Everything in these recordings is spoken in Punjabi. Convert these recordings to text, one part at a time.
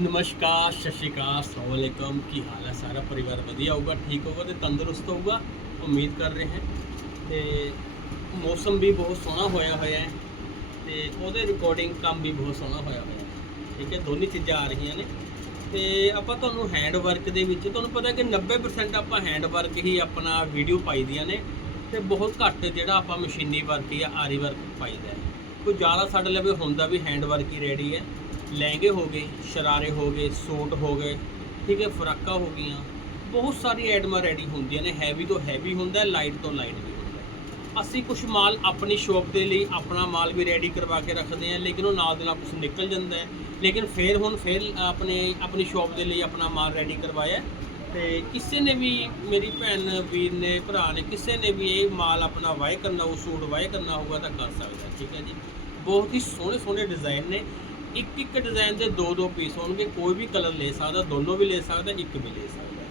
ਨਮਸਕਾਰ, ਸਤਿ ਸ਼੍ਰੀ ਅਕਾਲ, ਅਸਲਾਮ ਵਾਲੇਕਮ ਕੀ ਹਾਲ ਹੈ ਸਾਰਾ ਪਰਿਵਾਰ? ਵਧੀਆ ਹੋਊਗਾ? ਠੀਕ ਹੋਊਗਾ ਤੇ ਤੰਦਰੁਸਤ ਹੋਊਗਾ? ਉਮੀਦ ਕਰ ਰਹੇ ਹਾਂ। ਤੇ ਮੌਸਮ ਵੀ ਬਹੁਤ ਸੋਹਣਾ ਹੋਇਆ ਹੋਇਆ ਹੈ ਤੇ ਉਹਦੇ ਰਿਕਾਰਡਿੰਗ ਕੰਮ ਵੀ ਬਹੁਤ ਸੋਹਣਾ ਹੋਇਆ ਹੋਇਆ ਹੈ। ਠੀਕ ਹੈ, ਦੋਨੇ ਚੀਜ਼ਾਂ ਆ ਰਹੀਆਂ ਨੇ। ਤੇ ਆਪਾਂ ਤੁਹਾਨੂੰ ਹੈਂਡ ਵਰਕ ਦੇ ਵਿੱਚ, ਤੁਹਾਨੂੰ ਪਤਾ ਕਿ 90% ਆਪਾਂ ਹੈਂਡ ਵਰਕ ਹੀ ਆਪਣਾ ਵੀਡੀਓ ਪਾਈ ਦੀਆਂ ਨੇ ਤੇ ਬਹੁਤ ਘੱਟ ਜਿਹੜਾ ਆਪਾਂ ਮਸ਼ੀਨੀ ਵਰਕ ਜਾਂ ਆਰੀ ਵਰਕ ਪਾਈਦਾ ਹੈ। ਕੋਈ ਜ਼ਿਆਦਾ ਸਾਡੇ ਲਵੇ ਹੁੰਦਾ ਵੀ ਹੈਂਡ ਵਰਕ ਹੀ ਰੈਡੀ ਹੈ। ਲਹਿੰਗੇ ਹੋ ਗਏ, ਸ਼ਰਾਰੇ ਹੋ ਗਏ, ਸੂਟ ਹੋ ਗਏ, ਠੀਕ ਹੈ, ਫਰਾਕਾਂ ਹੋ ਗਈਆਂ। ਬਹੁਤ ਸਾਰੀ ਆਈਟਮਾਂ ਰੈਡੀ ਹੁੰਦੀਆਂ ਨੇ ਹੈਵੀ ਤੋਂ ਹੈਵੀ ਹੁੰਦਾ ਲਾਈਟ ਤੋਂ ਲਾਈਟ ਵੀ ਹੁੰਦਾ। ਅਸੀਂ ਕੁਝ ਮਾਲ ਆਪਣੀ ਸ਼ੌਪ ਦੇ ਲਈ ਆਪਣਾ ਮਾਲ ਵੀ ਰੈਡੀ ਕਰਵਾ ਕੇ ਰੱਖਦੇ ਹਾਂ, ਲੇਕਿਨ ਉਹ ਨਾਲ ਦੇ ਨਾਲ ਕੁਝ ਨਿਕਲ ਜਾਂਦਾ ਹੈ। ਲੇਕਿਨ ਫਿਰ ਹੁਣ ਫਿਰ ਆਪਣੇ, ਆਪਣੀ ਸ਼ੌਪ ਦੇ ਲਈ ਆਪਣਾ ਮਾਲ ਰੈਡੀ ਕਰਵਾਇਆ ਹੈ। ਤੇ ਕਿਸੇ ਨੇ ਵੀ ਮੇਰੀ ਭੈਣ, ਵੀਰ ਨੇ, ਭਰਾ ਨੇ, ਕਿਸੇ ਨੇ ਵੀ ਇਹ ਮਾਲ ਆਪਣਾ ਵਾਏ ਕਰਨਾ, ਉਹ ਸੂਟ ਵਾਏ ਕਰਨਾ ਹੋਊਗਾ ਤਾਂ ਕਰ ਸਕਦਾ ਠੀਕ ਹੈ ਜੀ। ਬਹੁਤ ਹੀ ਸੋਹਣੇ ਸੋਹਣੇ ਡਿਜ਼ਾਈਨ ਨੇ। ਇੱਕ ਇੱਕ ਡਿਜ਼ਾਈਨ ਦੇ ਦੋ ਦੋ ਪੀਸ ਹੋਣਗੇ, ਕੋਈ ਵੀ ਕਲਰ ਲੈ ਸਕਦਾ, ਦੋਨੋਂ ਵੀ ਲੈ ਸਕਦਾ, ਇੱਕ ਵੀ ਲੈ ਸਕਦਾ।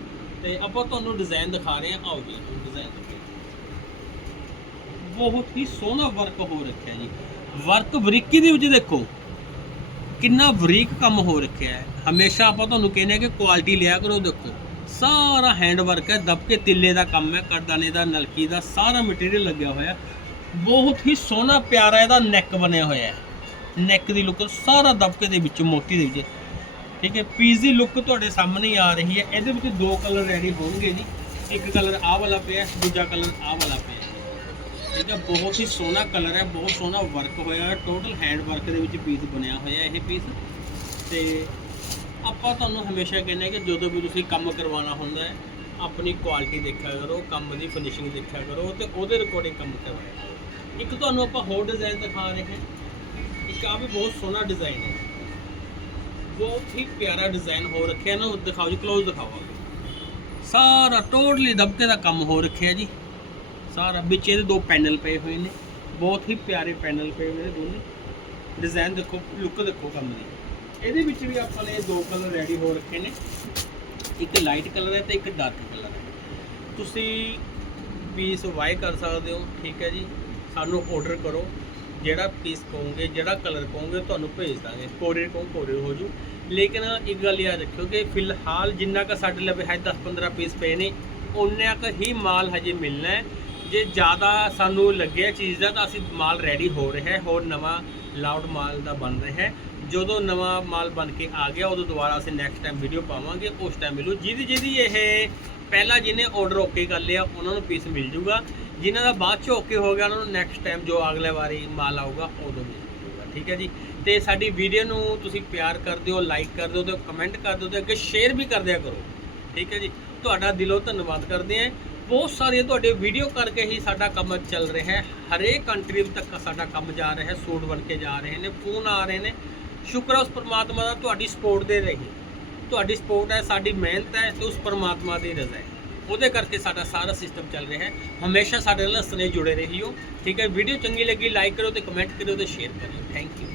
ਤੇ ਆਪਾਂ ਤੁਹਾਨੂੰ ਡਿਜ਼ਾਈਨ ਦਿਖਾ ਰਹੇ ਹਾਂ, ਆਓ ਜੀ ਡਿਜ਼ਾਈਨ ਦਿਖਾਈਏ ਬਹੁਤ ਹੀ ਸੋਹਣਾ ਵਰਕ ਹੋ ਰੱਖਿਆ ਜੀ। ਵਰਕ ਬਰੀਕੀ ਦੇ ਵਿੱਚ ਦੇਖੋ, ਕਿੰਨਾ ਬਰੀਕ ਕੰਮ ਹੋ ਰੱਖਿਆ ਹੈ। ਹਮੇਸ਼ਾ ਆਪਾਂ ਤੁਹਾਨੂੰ ਕਹਿੰਦੇ ਹਾਂ ਕਿ ਕੁਆਲਿਟੀ ਲਿਆ ਕਰੋ, ਦੇਖੋ। ਸਾਰਾ ਹੈਂਡ ਵਰਕ ਹੈ ਦਬਕੇ ਤਿੱਲੇ ਦਾ ਕੰਮ ਹੈ, ਕਰਦਾਨੇ ਦਾ, ਨਲਕੀ ਦਾ, ਸਾਰਾ ਮਟੀਰੀਅਲ ਲੱਗਿਆ ਹੋਇਆ। ਬਹੁਤ ਹੀ ਸੋਹਣਾ, ਪਿਆਰਾ ਇਹਦਾ ਨੈਕ ਬਣਿਆ ਹੋਇਆ ਹੈ। ਨੈਕ ਦੀ ਲੁੱਕ ਸਾਰਾ ਦਬਕੇ ਦੇ ਵਿੱਚ ਮੋਤੀ ਦੇ ਵਿੱਚ। ਠੀਕ ਹੈ ਪੀਸ ਦੀ ਲੁੱਕ ਤੁਹਾਡੇ ਸਾਹਮਣੇ ਹੀ ਆ ਰਹੀ ਹੈ। ਇਹਦੇ ਵਿੱਚ ਦੋ ਕਲਰ ਰੈਡੀ ਹੋਣਗੇ ਜੀ। ਇੱਕ ਕਲਰ ਆਹ ਵਾਲਾ ਪਿਆ, ਦੂਜਾ ਕਲਰ ਆਹ ਵਾਲਾ ਪਿਆ। ਠੀਕ ਹੈ, ਬਹੁਤ ਹੀ ਸੋਹਣਾ ਕਲਰ ਹੈ, ਬਹੁਤ ਸੋਹਣਾ ਵਰਕ ਹੋਇਆ ਹੈ। ਟੋਟਲ ਹੈਂਡ ਵਰਕ ਦੇ ਵਿੱਚ ਪੀਸ ਬਣਿਆ ਹੋਇਆ ਇਹ ਪੀਸ ਤੇ ਆਪਾਂ ਤੁਹਾਨੂੰ ਹਮੇਸ਼ਾ ਕਹਿੰਦੇ ਹਾਂ ਕਿ ਜਦੋਂ ਵੀ ਤੁਸੀਂ ਕੰਮ ਕਰਵਾਉਣਾ ਹੁੰਦਾ ਹੈ, ਆਪਣੀ ਕੁਆਲਿਟੀ ਦੇਖਿਆ ਕਰੋ, ਕੰਮ ਦੀ ਫਿਨਿਸ਼ਿੰਗ ਦੇਖਿਆ ਕਰੋ ਤੇ ਉਹਦੇ ਰਿਕਾਰਡਿੰਗ ਕੰਮ ਕਰਵਾਇਆ ਇੱਕ ਤੁਹਾਨੂੰ ਆਪਾਂ ਹੋਰ ਡਿਜ਼ਾਈਨ ਦਿਖਾ ਰਹੇ ਹਾਂ। ਇੱਕ ਆ ਵੀ ਬਹੁਤ ਸੋਹਣਾ ਡਿਜ਼ਾਈਨ ਹੈ। ਬਹੁਤ ਹੀ ਪਿਆਰਾ ਡਿਜ਼ਾਈਨ ਹੋ ਰੱਖਿਆ ਨਾ ਦਿਖਾਓ ਜੀ ক্লোਜ਼ ਦਿਖਾਓ ਸਾਰਾ ਟੋਟਲੀ ਦਬਕੇ ਦਾ ਕੰਮ ਹੋ ਰੱਖਿਆ ਜੀ। ਸਾਰਾ ਵਿੱਚ ਇਹਦੇ ਦੋ ਪੈਨਲ ਪਏ ਹੋਏ ਨੇ। ਬਹੁਤ ਹੀ ਪਿਆਰੇ ਪੈਨਲ ਪਏ ਹੋਏ ਨੇ ਦੋਨੇ। ਡਿਜ਼ਾਈਨ ਦੇਖੋ ਲੁੱਕ ਦੇਖੋ ਕੰਮ ਦੀ। ਇਹਦੇ ਵਿੱਚ ਵੀ ਆਪਾਂ ਨੇ ਦੋ ਕਲਰ ਰੈਡੀ ਹੋ ਰੱਖੇ ਨੇ। ਇੱਕ ਲਾਈਟ ਕਲਰ ਹੈ ਤੇ ਇੱਕ ਡਾਰਕ ਕਲਰ ਹੈ। ਤੁਸੀਂ ਪੀਸ ਵਾਈ ਕਰ ਸਕਦੇ ਹੋ, ਠੀਕ ਹੈ ਜੀ। ਸਾਨੂੰ ਆਰਡਰ ਕਰੋ। ਜਿਹੜਾ ਪੀਸ ਕਹੋਗੇ ਜਿਹੜਾ ਕਲਰ ਕਹੋਗੇ ਤੁਹਾਨੂੰ ਭੇਜ ਦਾਂਗੇ। ਕੋਰੀਅਰ ਕਹੋ ਕੋਰੀਅਰ ਹੋ ਜੂ। ਲੇਕਿਨ ਇੱਕ ਗੱਲ ਯਾਦ ਰੱਖਿਓ ਕਿ ਫਿਲਹਾਲ ਜਿੰਨਾ ਕ ਸਾਡੇ ਲਵੇ ਹੈ 10-15 ਪੀਸ ਪਏ ਨੇ ਉਨਿਆਂ ਕ ਹੀ ਮਾਲ ਹਜੇ ਮਿਲਣਾ ਹੈ। ਜੇ ਜ਼ਿਆਦਾ ਸਾਨੂੰ ਲੱਗਿਆ ਚੀਜ਼ ਦਾ ਤਾਂ ਅਸੀਂ ਮਾਲ ਰੈਡੀ ਹੋ ਰਿਹਾ ਹੈ ਹੋਰ ਨਵਾਂ ਲਾਊਡ ਮਾਲ ਦਾ ਬਣ ਰਿਹਾ ਹੈ। ਜਦੋਂ ਨਵਾਂ ਮਾਲ ਬਣ ਕੇ ਆ ਗਿਆ ਉਦੋਂ ਦੁਬਾਰਾ ਅਸੀਂ ਨੈਕਸਟ ਟਾਈਮ ਵੀਡੀਓ ਪਾਵਾਂਗੇ ਉਸ ਟਾਈਮ ਮਿਲੂ। ਜਿਹਦੀ ਜਿਹਦੀ ਇਹ ਪਹਿਲਾਂ ਜਿਹਨੇ ਆਰਡਰ ਓਕੇ ਕਰ ਲਿਆ ਉਹਨਾਂ ਨੂੰ ਪੀਸ ਮਿਲ ਜੂਗਾ। ਜਿਨ੍ਹਾਂ ਦਾ ਬਾਅਦ ਚ ਓਕੇ ਹੋ ਗਿਆ, ਉਹਨਾਂ ਨੂੰ ਨੈਕਸਟ ਟਾਈਮ ਜੋ ਅਗਲੇ ਵਾਰੀ ਮਾਲ ਆਊਗਾ, ਉਦੋਂ ਮਿਲ ਠੀਕ ਹੈ ਜੀ? ਤੇ ਸਾਡੀ ਵੀਡੀਓ ਨੂੰ ਤੁਸੀਂ ਪਿਆਰ ਕਰਦੇ ਹੋ ਲਾਈਕ ਕਰਦੇ ਹੋ ਤੇ ਕਮੈਂਟ ਕਰਦੇ ਹੋ ਤੇ ਅੱਗੇ ਸ਼ੇਅਰ ਵੀ ਕਰਦਿਆ ਕਰੋ, ਠੀਕ ਹੈ ਜੀ? ਤੁਹਾਡਾ ਦਿਲੋਂ ਧੰਨਵਾਦ ਕਰਦੇ ਹਾਂ। ਬਹੁਤ ਸਾਰੀਆਂ ਤੁਹਾਡੇ ਵੀਡੀਓ ਕਰਕੇ ਹੀ ਸਾਡਾ ਕੰਮ ਚੱਲ ਰਿਹਾ ਹੈ। ਹਰੇਕ ਕੰਟਰੀ ਤੱਕ ਸਾਡਾ ਕੰਮ ਜਾ ਰਿਹਾ ਹੈ, ਸੂਟ ਬਣ ਕੇ ਜਾ ਰਹੇ ਨੇ ਫੋਨ ਆ ਰਹੇ ਨੇ। ਸ਼ੁਕਰ ਹੈ ਉਸ ਪਰਮਾਤਮਾ ਦਾ ਤੁਹਾਡੀ ਸਪੋਰਟ ਦੇ ਰਹੀ ਤੁਹਾਡੀ ਸਪੋਰਟ ਹੈ, ਸਾਡੀ ਮਿਹਨਤ ਹੈ ਤੇ ਉਸ ਪਰਮਾਤਮਾ ਦੀ ਰਜ਼ਾ ਹੈ। ਉਹਦੇ ਕਰਕੇ ਸਾਡਾ ਸਾਰਾ ਸਿਸਟਮ ਚੱਲ ਰਿਹਾ ਹੈ। ਹਮੇਸ਼ਾ ਸਾਡੇ ਨਾਲ ਸਨੇ ਜੁੜੇ ਰਹੀਓ। ਠੀਕ ਹੈ? ਵੀਡੀਓ ਚੰਗੀ ਲੱਗੀ ਲਾਈਕ ਕਰੋ ਤੇ ਕਮੈਂਟ ਕਰਿਓ ਤੇ ਸ਼ੇਅਰ ਕਰਿਓ। Thank you